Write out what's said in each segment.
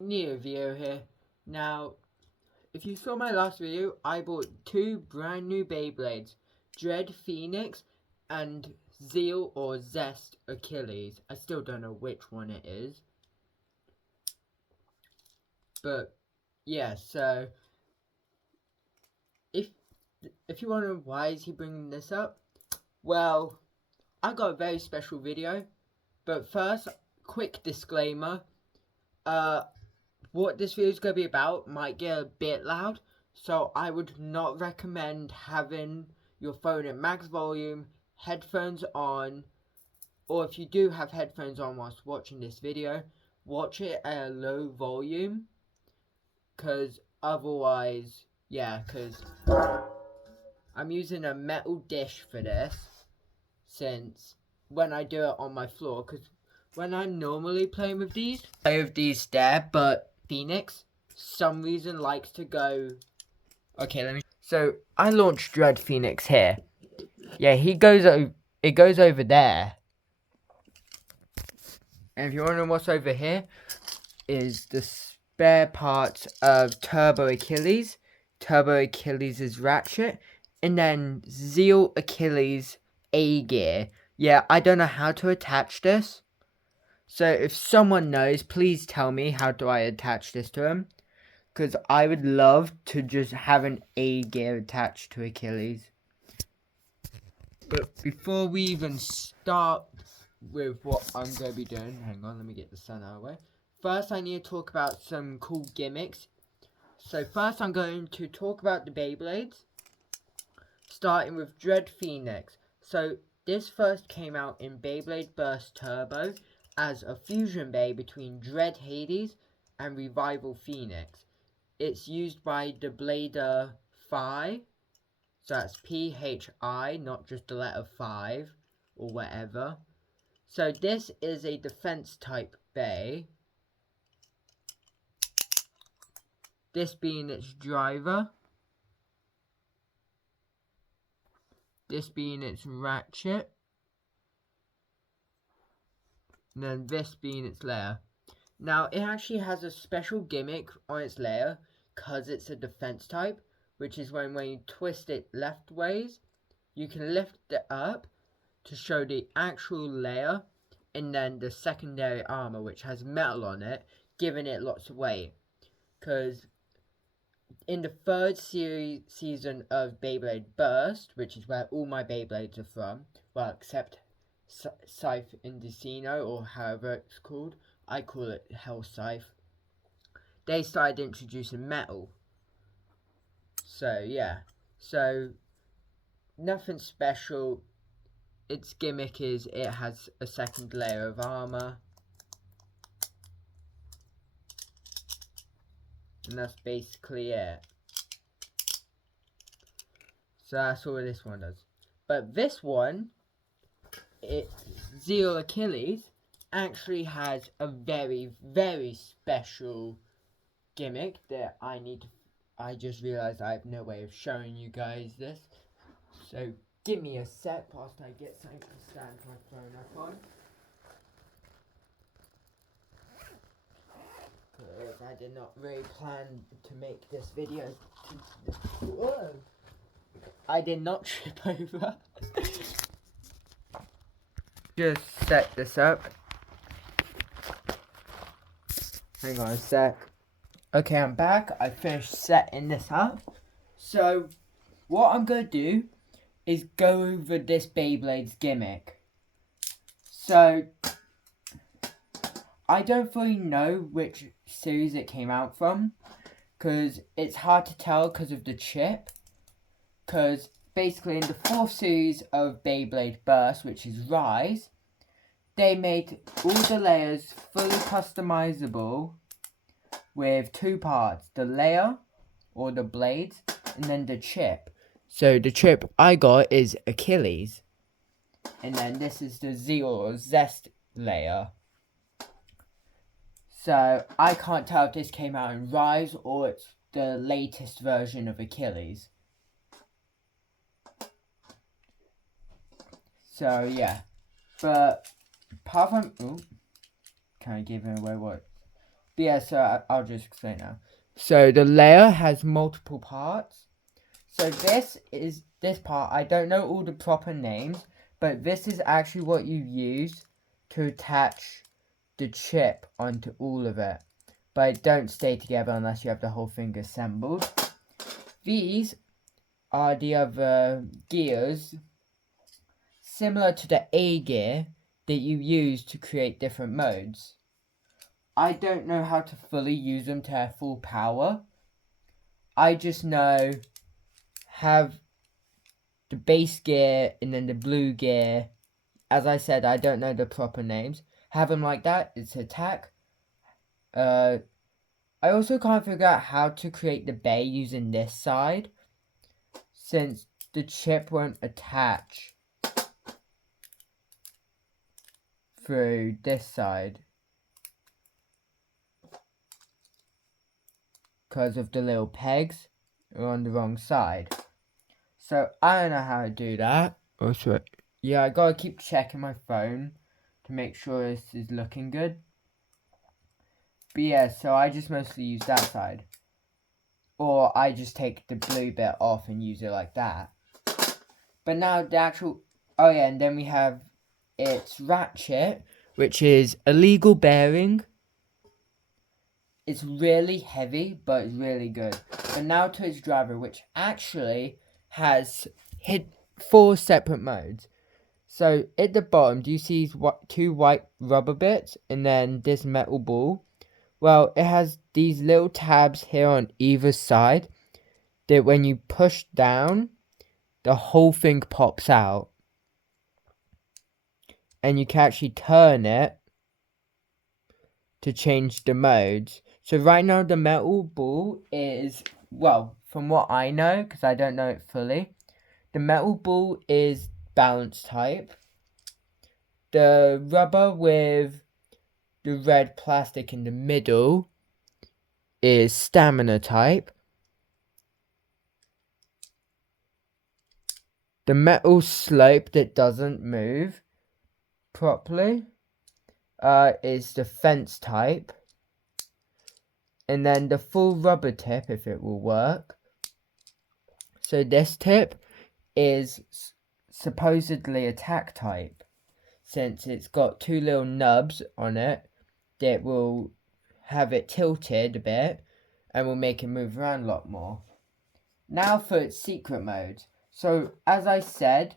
New video here. Now, if you saw my last video, I bought two brand new Beyblades, Dread Phoenix and Zeal or Zest Achilles. I still don't know which one it is. But yeah, so if you wonder why is he bringing this up, well, I got a very special video. But first, quick disclaimer. What this video is going to be about might get a bit loud, so I would not recommend having your phone at max volume, headphones on, or if you do have headphones on whilst watching this video, watch it at a low volume, because otherwise, yeah, because I'm using a metal dish for this, since when I do it on my floor, because when I'm normally playing with these, I have these there, but Phoenix, some reason likes to go. Okay, let me. So I launched Dread Phoenix here. Yeah, it goes over there. And if you want to know what's over here, is the spare parts of Turbo Achilles. Turbo Achilles is Ratchet, and then Zeal Achilles A gear. Yeah, I don't know how to attach this. So if someone knows, please tell me how do I attach this to him. Because I would love to just have an A gear attached to Achilles. But before we even start with what I'm going to be doing, hang on, let me get the sun out of the way. First, I need to talk about some cool gimmicks. So first, I'm going to talk about the Beyblades, starting with Dread Phoenix. So this first came out in Beyblade Burst Turbo as a fusion bay between Dread Hades and Revival Phoenix. It's used by the Blader Phi, so that's P-H-I, not just the letter 5 or whatever. So this is a defense type bay, this being its driver, this being its ratchet, and then this being its layer. Now, it actually has a special gimmick on its layer, because it's a defense type, which is when you twist it left ways, you can lift it up to show the actual layer, and then the secondary armor, which has metal on it, giving it lots of weight. Because in the third season of Beyblade Burst, which is where all my Beyblades are from, well, except Scythe Indicino, or however it's called, I call it Hell Scythe, they started introducing metal. So, yeah. So, nothing special. Its gimmick is it has a second layer of armor. And that's basically it. So that's all this one does. But this one, Zeal Achilles, actually has a very, very special gimmick that I just realized I have no way of showing you guys this. So give me a sec whilst I get something to stand my phone up on. Because I did not really plan to make this video. Whoa! I did not trip over. Just set this up. Hang on a sec. Okay, I'm back. I finished setting this up. So, what I'm going to do is go over this Beyblade's gimmick. So, I don't fully know which series it came out from, because it's hard to tell because of the chip. Because basically in the fourth series of Beyblade Burst, which is Rise, they made all the layers fully customizable with two parts, the layer or the blades and then the chip. So the chip I got is Achilles, and then this is the Zeal or Zest layer. So I can't tell if this came out in Rise or it's the latest version of Achilles. So yeah, but apart from, can I give away what? But yeah, so I'll just explain now. So the layer has multiple parts. So this part, I don't know all the proper names, but this is actually what you use to attach the chip onto all of it. But it don't stay together unless you have the whole thing assembled. These are the other gears, similar to the A gear, that you use to create different modes. I don't know how to fully use them to their full power. I just know have the base gear and then the blue gear. As I said, I don't know the proper names. Have them like that, it's attack. I also can't figure out how to create the bay using this side, since the chip won't attach through this side because of the little pegs are on the wrong side. So I don't know how to do that. Oh, sorry. Yeah, I gotta keep checking my phone to make sure this is looking good. But yeah, so I just mostly use that side. Or I just take the blue bit off and use it like that. But now the actual... Oh yeah, and then we have its ratchet, which is a legal bearing. It's really heavy, but it's really good. But now to its driver, which actually has 4 separate modes. So at the bottom, do you see 2 white rubber bits and then this metal ball? Well, it has these little tabs here on either side that when you push down, the whole thing pops out. And you can actually turn it to change the modes. So right now the metal ball is, well, from what I know, because I don't know it fully, the metal ball is balance type. The rubber with the red plastic in the middle is stamina type. The metal slope that doesn't move properly is defense type. And then the full rubber tip, if it will work. So this tip is supposedly attack type, since it's got 2 little nubs on it that will have it tilted a bit and will make it move around a lot more. Now for its secret mode. So as I said,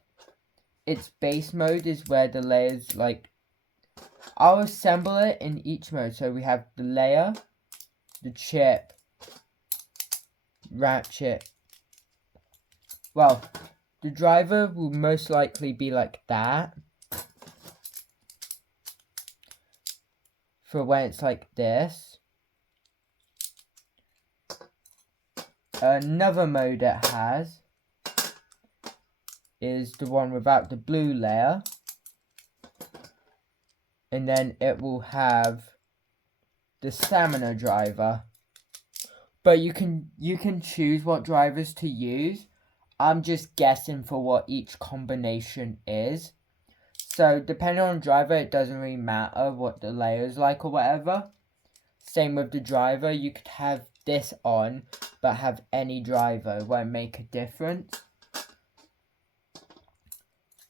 its base mode is where the layers, like, I'll assemble it in each mode. So we have the layer, the chip, ratchet. Well, the driver will most likely be like that. For when it's like this. Another mode it has is the one without the blue layer. And then it will have the stamina driver. But you can choose what drivers to use. I'm just guessing for what each combination is. So depending on driver, it doesn't really matter what the layer is like or whatever. Same with the driver, you could have this on, but have any driver, it won't make a difference.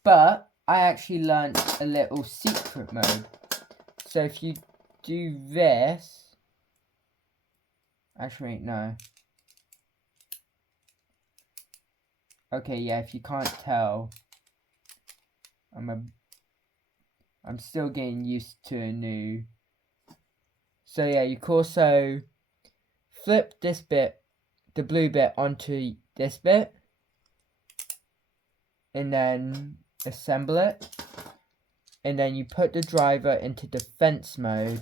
But I actually learned a little secret mode. So if you do this, actually no. Okay, yeah, if you can't tell, I'm still getting used to a new. So yeah, you can also flip this bit, the blue bit, onto this bit, and then assemble it, and then you put the driver into defense mode,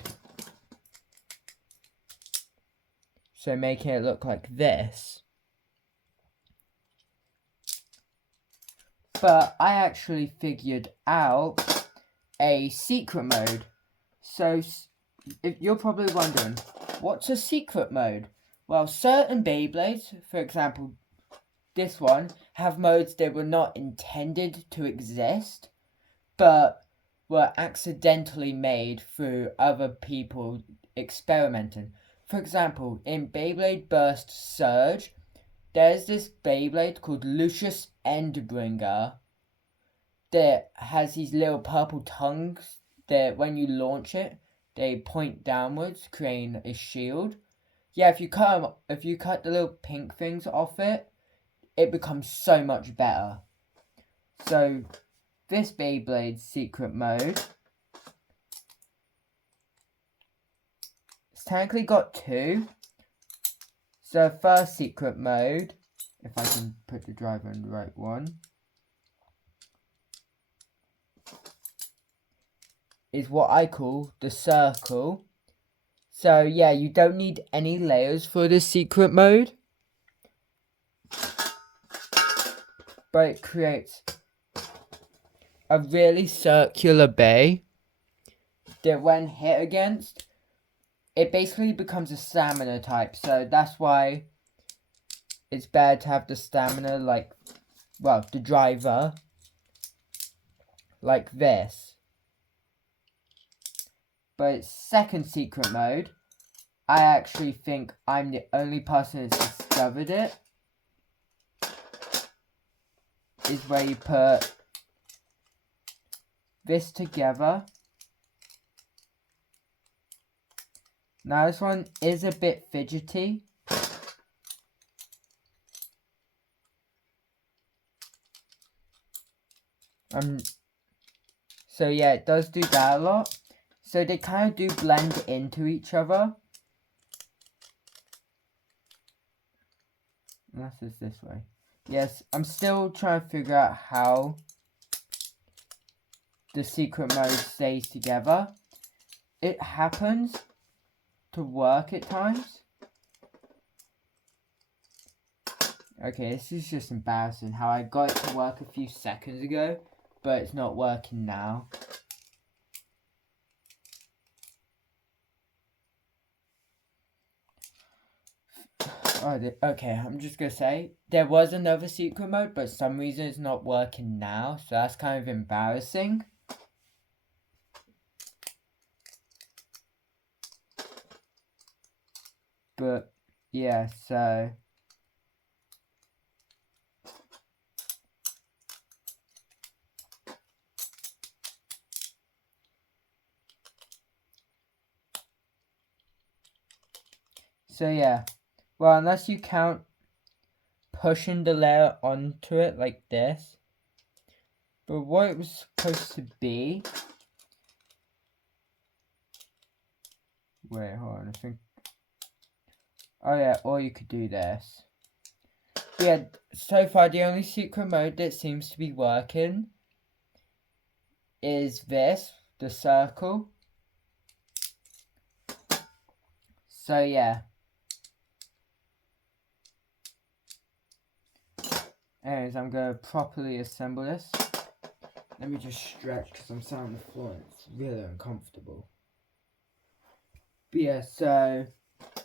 so making it look like this. But I actually figured out a secret mode. So if you're probably wondering, what's a secret mode? Well, certain Beyblades, for example this one, have modes that were not intended to exist, but were accidentally made through other people experimenting. For example, in Beyblade Burst Surge, there's this Beyblade called Lucius Endbringer that has these little purple tongues that when you launch it, they point downwards, creating a shield. Yeah, if you cut the little pink things off it, it becomes so much better. So, this Beyblade's secret mode, it's technically got two. So, first secret mode, if I can put the driver in the right one, is what I call the circle. So yeah, you don't need any layers for this secret mode, but it creates a really circular bay that when hit against, it basically becomes a stamina type. So that's why it's better to have the stamina like, well, the driver like this. But its second secret mode, I actually think I'm the only person that's discovered it, is where you put this together. Now this one is a bit fidgety. So yeah, it does do that a lot. So they kind of do blend into each other. Unless it's this way. Yes, I'm still trying to figure out how the secret mode stays together. It happens to work at times. Okay, this is just embarrassing how I got it to work a few seconds ago, but it's not working now. Okay, I'm just gonna say, there was another secret mode, but for some reason it's not working now, so that's kind of embarrassing. But, yeah, so... So, yeah. Well, unless you count pushing the layer onto it like this. But what it was supposed to be... Wait, hold on, I think... Oh yeah, or you could do this. Yeah, so far the only secret mode that seems to be working is this, the circle. So yeah. Anyways, I'm going to properly assemble this. Let me just stretch because I'm sat on the floor and it's really uncomfortable. But yeah, so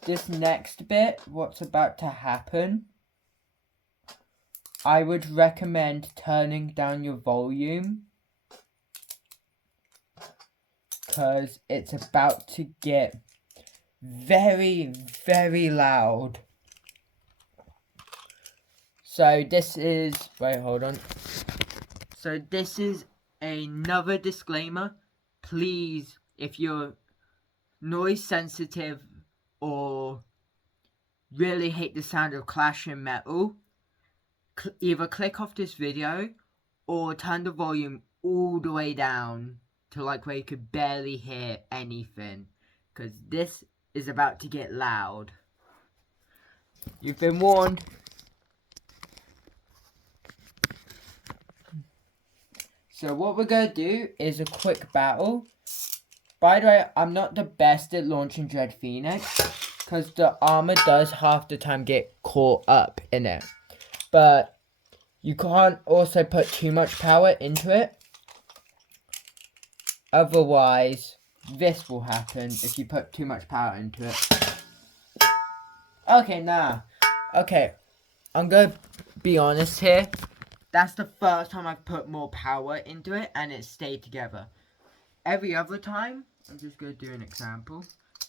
this next bit, what's about to happen, I would recommend turning down your volume because it's about to get very, very loud. So this is, wait, hold on. So this is another disclaimer. Please, if you're noise sensitive or really hate the sound of clashing metal, either click off this video or turn the volume all the way down to like where you could barely hear anything. Because this is about to get loud. You've been warned. So what we're going to do is a quick battle. By the way, I'm not the best at launching Dread Phoenix, because the armor does half the time get caught up in it. But you can't also put too much power into it. Otherwise, this will happen if you put too much power into it. Okay, I'm going to be honest here. That's the first time I've put more power into it and it stayed together. Every other time, I'm just going to do an example.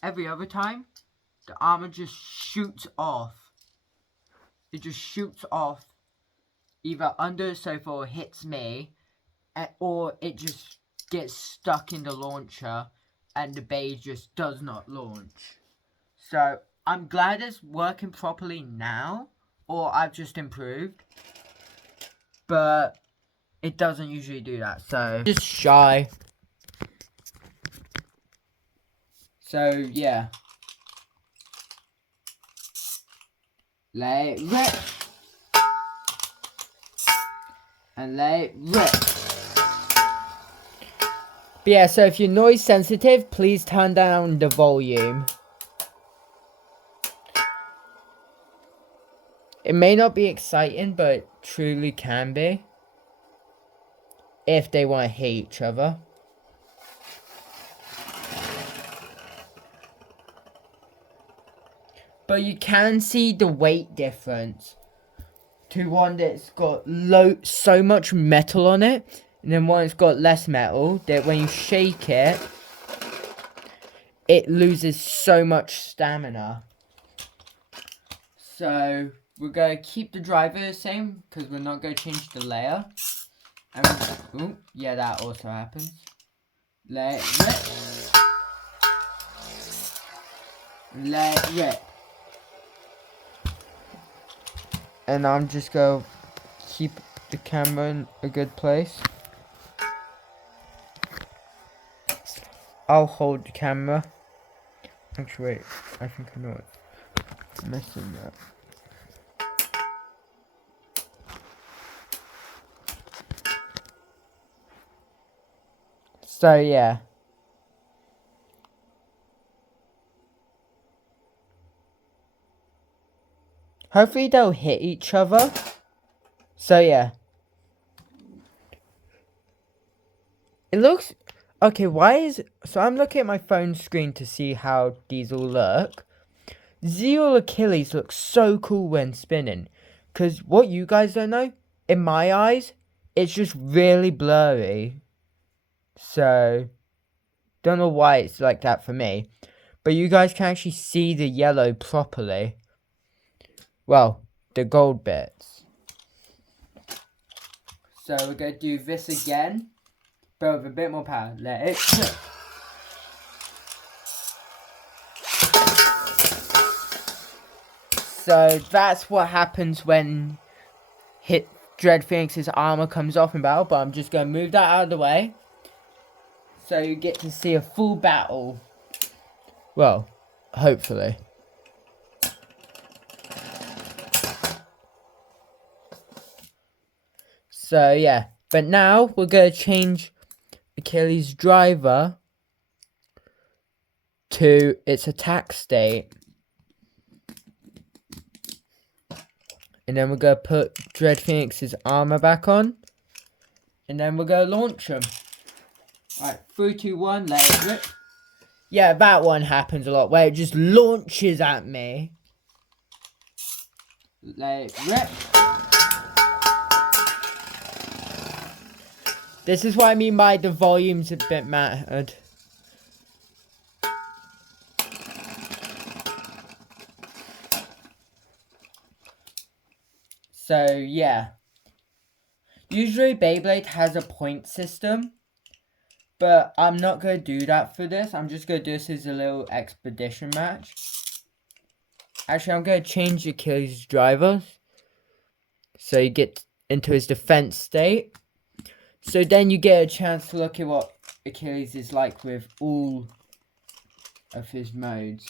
every other time, the armor just shoots off. It just shoots off either under the sofa or hits me, or it just gets stuck in the launcher and the Beyblade just does not launch. So I'm glad it's working properly now, or I've just improved, but it doesn't usually do that, so just shy. So yeah, let it rip and let it rip. But yeah, so if you're noise sensitive, please turn down the volume. It may not be exciting, but it truly can be. If they want to hit each other. But you can see the weight difference to one that's got so much metal on it, and then one that's got less metal, that when you shake it, it loses so much stamina. So we're going to keep the driver the same, because we're not going to change the layer. And ooh, yeah, that also happens. Let it rip. Let it rip. And I'm just going to keep the camera in a good place. I'll hold the camera. Actually, wait, I think I know what's missing that. So yeah. Hopefully they'll hit each other. So yeah. It looks... Okay, why is... So I'm looking at my phone screen to see how these all look. Zero Achilles looks so cool when spinning. Because what you guys don't know, in my eyes, it's just really blurry. So, don't know why it's like that for me. But you guys can actually see the yellow properly. Well, the gold bits. So we're going to do this again, but with a bit more power. Let it go. So that's what happens when Dread Phoenix's armor comes off in battle, but I'm just going to move that out of the way. So you get to see a full battle. Well, hopefully. So yeah, but now we're going to change Achilles' driver to its attack state. And then we're going to put Dread Phoenix's armor back on. And then we're going to launch him. Alright, 3, 2, 1, let it rip. Yeah, that one happens a lot, where it just launches at me. Let it rip. This is what I mean by the volume's a bit mattered. So, yeah. Usually Beyblade has a point system. But I'm not going to do that for this. I'm just going to do this as a little expedition match. Actually, I'm going to change Achilles' drivers. So you get into his defense state. So then you get a chance to look at what Achilles is like with all of his modes.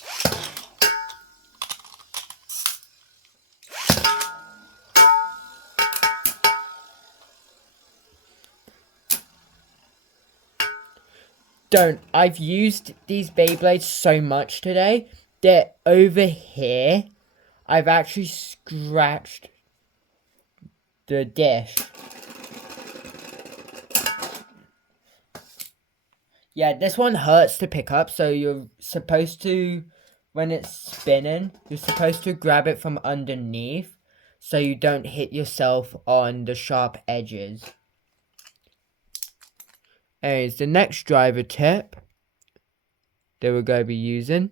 I've used these Beyblades so much today that over here I've actually scratched the dish. Yeah, this one hurts to pick up, so you're supposed to, when it's spinning, you're supposed to grab it from underneath so you don't hit yourself on the sharp edges. Anyways, the next driver tip that we're going to be using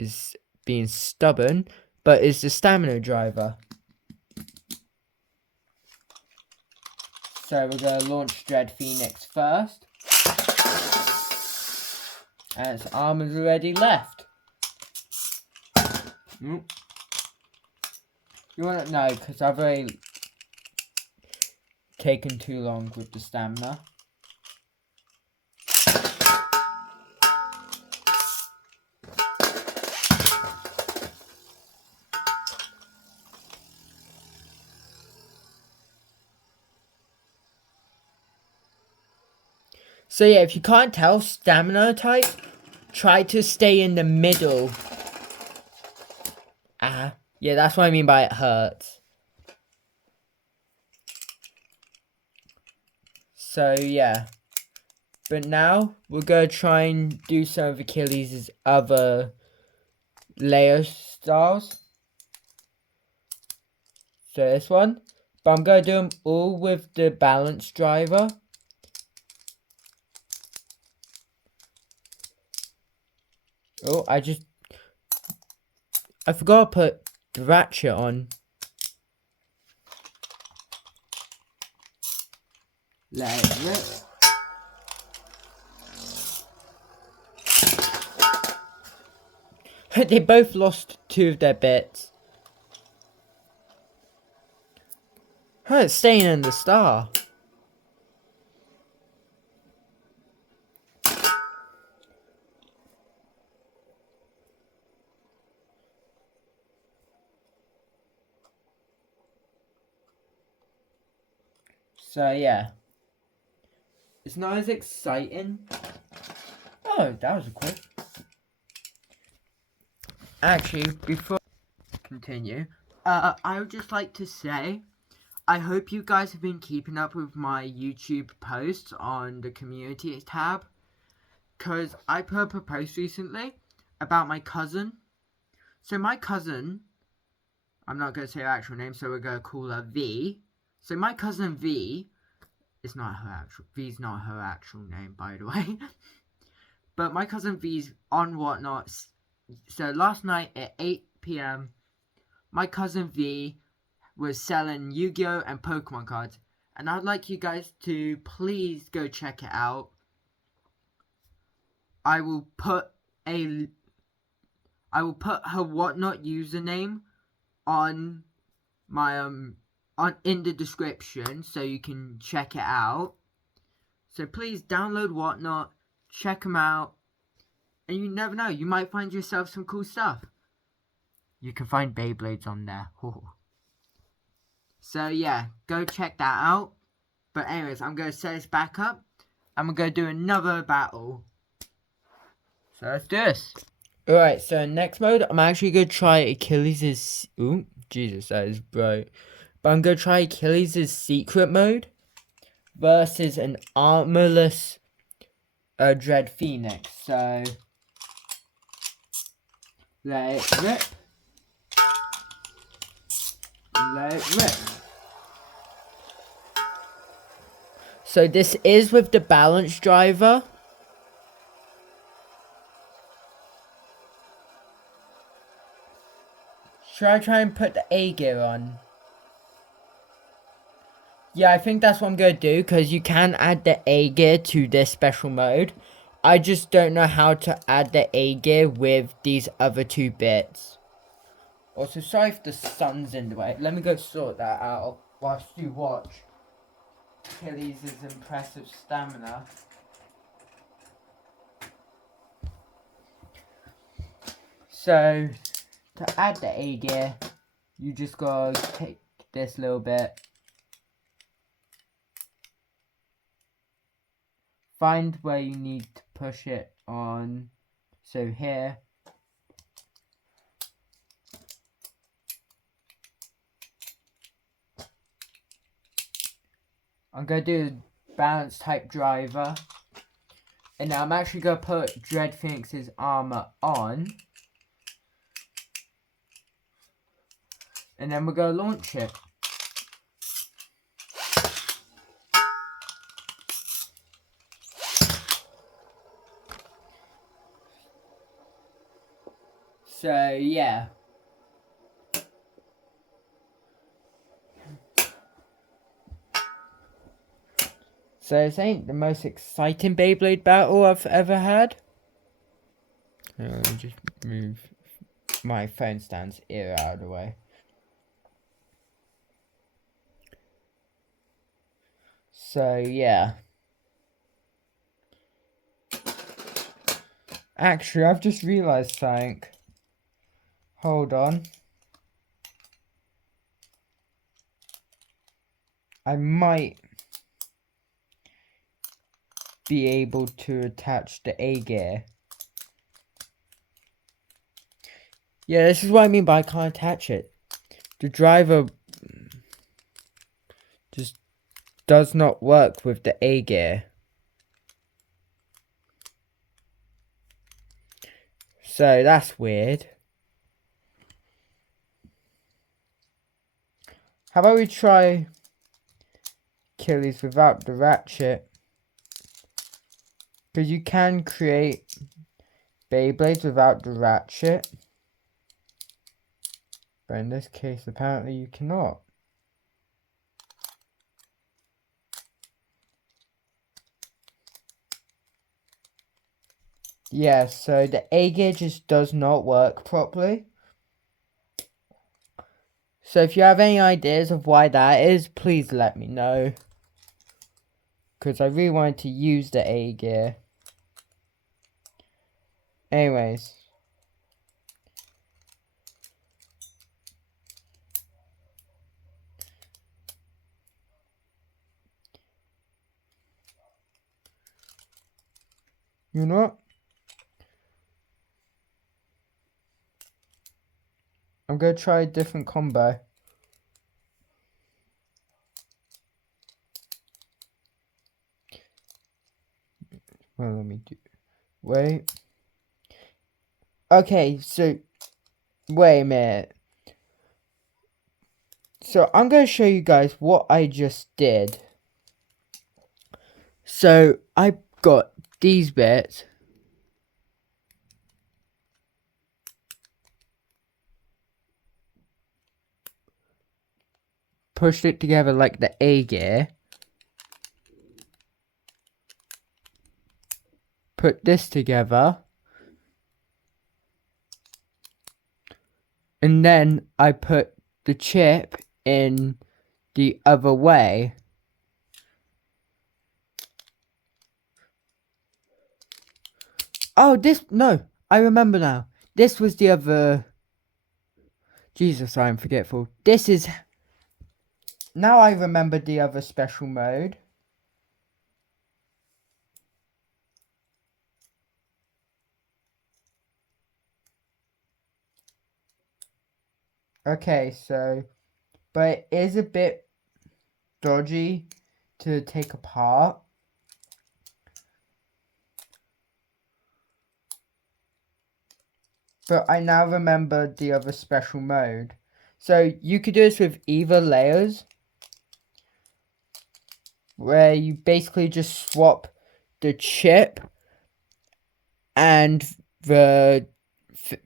is being stubborn, but is the stamina driver. So we're going to launch Dread Phoenix first. And its armor's already left. You want to know, because I've already taken too long with the stamina. So yeah, if you can't tell, stamina type, try to stay in the middle. Yeah, that's what I mean by it hurts. So yeah. But now, we're going to try and do some of Achilles' other layer styles. So this one. But I'm going to do them all with the balance driver. Oh, I forgot to put the ratchet on. Let it rip. They both lost 2 of their bits. It's staying in the star. So yeah. It's not as exciting. Oh, that was a quick. Actually, before I continue, I would just like to say, I hope you guys have been keeping up with my YouTube posts on the community tab, because I put up a post recently about my cousin. So my cousin, I'm not going to say her actual name, so we're going to call her V. So my cousin V, V's not her actual name, by the way. But my cousin V's on Whatnot. So last night at 8 PM, my cousin V was selling Yu-Gi-Oh! And Pokemon cards. And I'd like you guys to please go check it out. I will put her Whatnot username on my in the description, so you can check it out. So please download Whatnot, check them out, and you never know, you might find yourself some cool stuff. You can find Beyblades on there. So yeah, go check that out. But anyways, I'm going to set this back up. I'm going to do another battle. So let's do this. Alright, so next mode, I'm actually going to try Achilles'... Ooh, Jesus, that is bright. But I'm going to try Achilles' secret mode versus an armorless Dread Phoenix. So, let it rip. Let it rip. So this is with the balance driver. Should I try and put the A gear on? Yeah, I think that's what I'm going to do, because you can add the A gear to this special mode. I just don't know how to add the A gear with these other 2 bits. Also, sorry if the sun's in the way. Let me go sort that out whilst you watch Achilles' impressive stamina. So, to add the A gear, you just gotta take this little bit. Find where you need to push it on. So here. I'm going to do a balance type driver. And now I'm actually going to put Dread Phoenix's armor on. And then we're going to launch it. So yeah. So this ain't the most exciting Beyblade battle I've ever had. Let me just move my phone stand's ear out of the way. So yeah. Actually, I've just realised something. Hold on. I might be able to attach the A gear. Yeah, this is what I mean by I can't attach it. The driver just does not work with the A gear. So that's weird. How about we try kill these without the ratchet? Because you can create Beyblades without the ratchet. But in this case, apparently you cannot. Yeah, so the A gear just does not work properly. So if you have any ideas of why that is, please let me know. Because I really wanted to use the A gear. Anyways. You know what? I'm going to try a different combo. Well, let me do... Wait. Okay, so... Wait a minute. So, I'm going to show you guys what I just did. So, I got these bits. Pushed it together like the A gear. Put this together. And then I put the chip in the other way. Oh, no, I remember now. This was the other... Jesus, I'm forgetful. This is... Now I remember the other special mode. Okay, so... But it is a bit dodgy to take apart. But I now remember the other special mode. So you could do this with either layers. Where you basically just swap the chip and the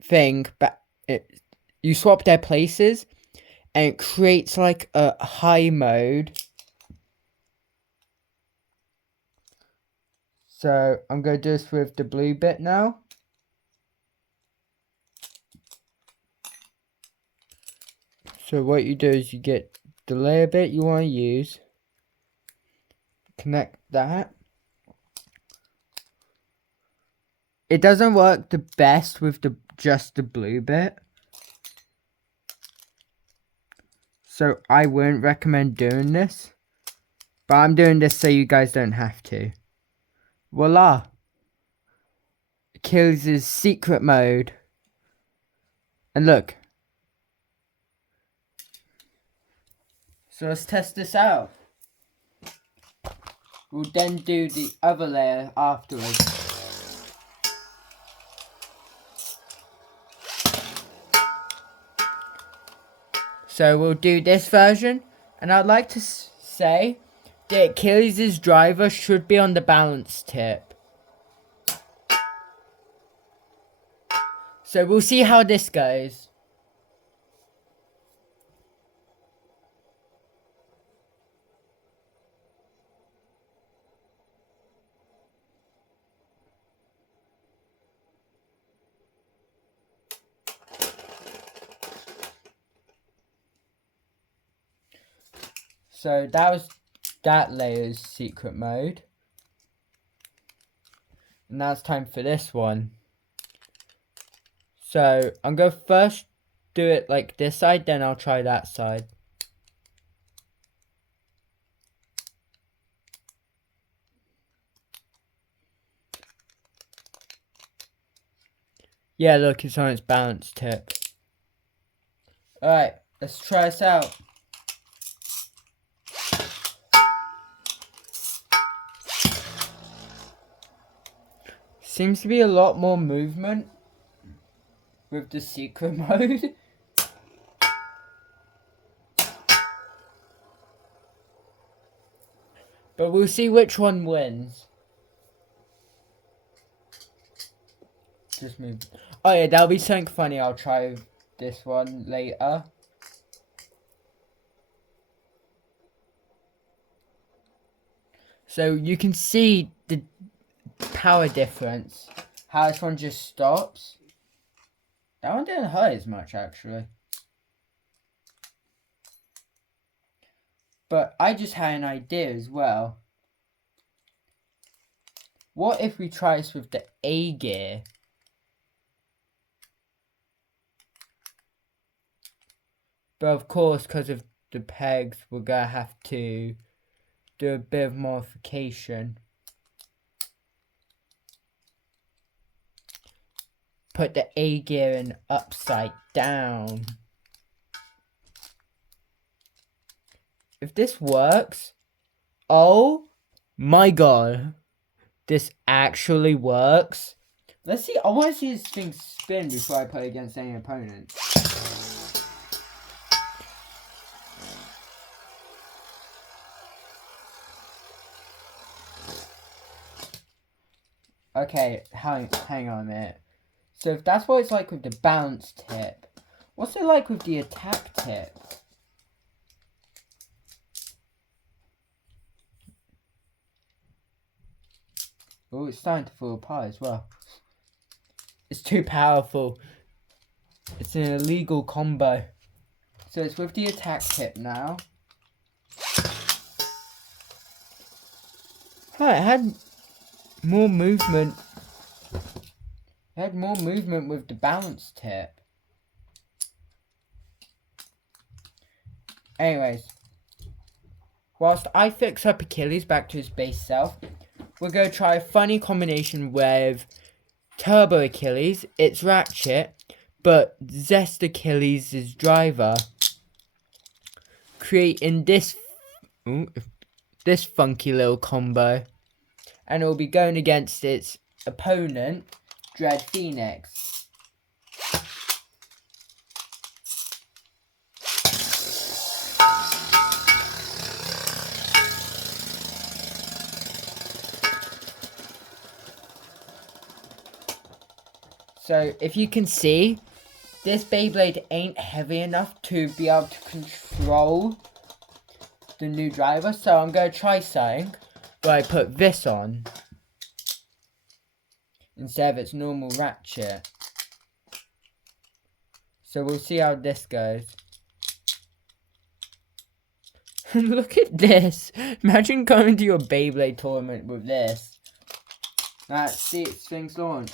thing, but you swap their places and it creates like a high mode. So I'm going to do this with the blue bit now. So what you do is you get the layer bit you want to use. Connect that. It doesn't work the best with just the blue bit. So I wouldn't recommend doing this. But I'm doing this so you guys don't have to. Voila. Kills' secret mode. And look. So let's test this out. We'll then do the other layer afterwards. So we'll do this version. And I'd like to say that Achilles' driver should be on the balance tip. So we'll see how this goes. So that was that layer's secret mode. And now it's time for this one. So I'm going to first do it like this side, then I'll try that side. Yeah, look, it's on its balance tip. Alright, let's try this out. Seems to be a lot more movement with the secret mode. But we'll see which one wins. Just move. Oh yeah, that'll be something funny. I'll try this one later. So you can see the power difference. How this one just stops. That one didn't hurt as much actually. But I just had an idea as well. What if we try this with the A gear? But of course, because of the pegs, we're gonna have to do a bit of modification. Put the A gear in upside down. If this works, oh my god, this actually works. Let's see, I want to see this thing spin before I play against any opponent. Okay, hang on a minute. So if that's what it's like with the bounce tip, what's it like with the attack tip? Oh, it's starting to fall apart as well. It's too powerful. It's an illegal combo. So it's with the attack tip now. Oh, it had more movement. It had more movement with the bounce tip. Anyways, whilst I fix up Achilles back to his base self, we're going to try a funny combination with Turbo Achilles, it's Ratchet, but Zest Achilles is Driver, creating this funky little combo, and it will be going against its opponent, Dread Phoenix. So, if you can see, this Beyblade ain't heavy enough to be able to control the new driver. So, I'm going to try something where I put this on instead of its normal ratchet. So, we'll see how this goes. Look at this. Imagine going to your Beyblade tournament with this. Let's see its things launch.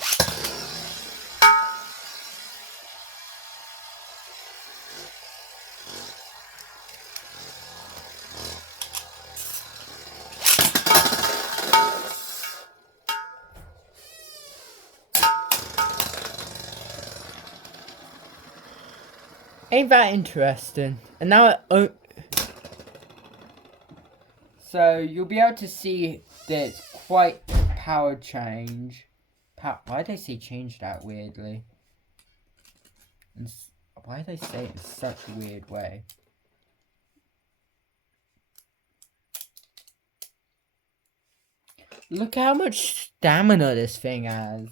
Ain't that interesting? And now so you'll be able to see that it's quite power change. Why did they say change that weirdly? Why did they say it in such a weird way? Look how much stamina this thing has.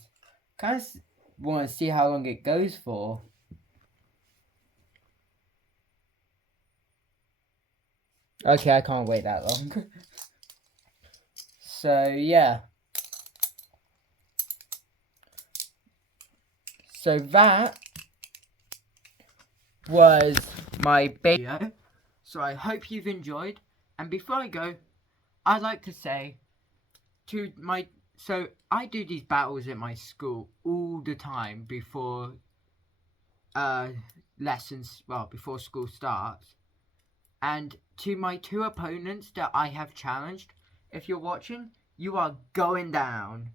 want to see how long it goes for. Okay, I can't wait that long. So, yeah. So that was my video. So I hope you've enjoyed. And before I go, I'd like to say to my... So I do these battles at my school all the time before lessons, well, before school starts. And to my 2 opponents that I have challenged, if you're watching, you are going down.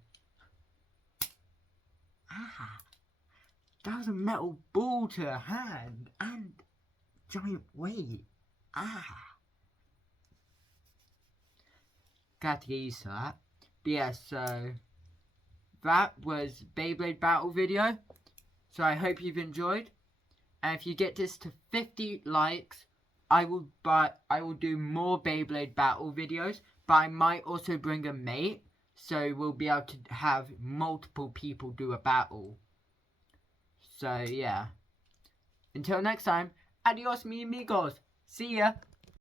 Ah, that was a metal ball to a hand and giant weight. Ah. Got to get used to that. But yeah, so that was Beyblade battle video. So I hope you've enjoyed. And if you get this to 50 likes, I will do more Beyblade battle videos. But I might also bring a mate, so we'll be able to have multiple people do a battle. So yeah. Until next time, adios mi amigos. See ya.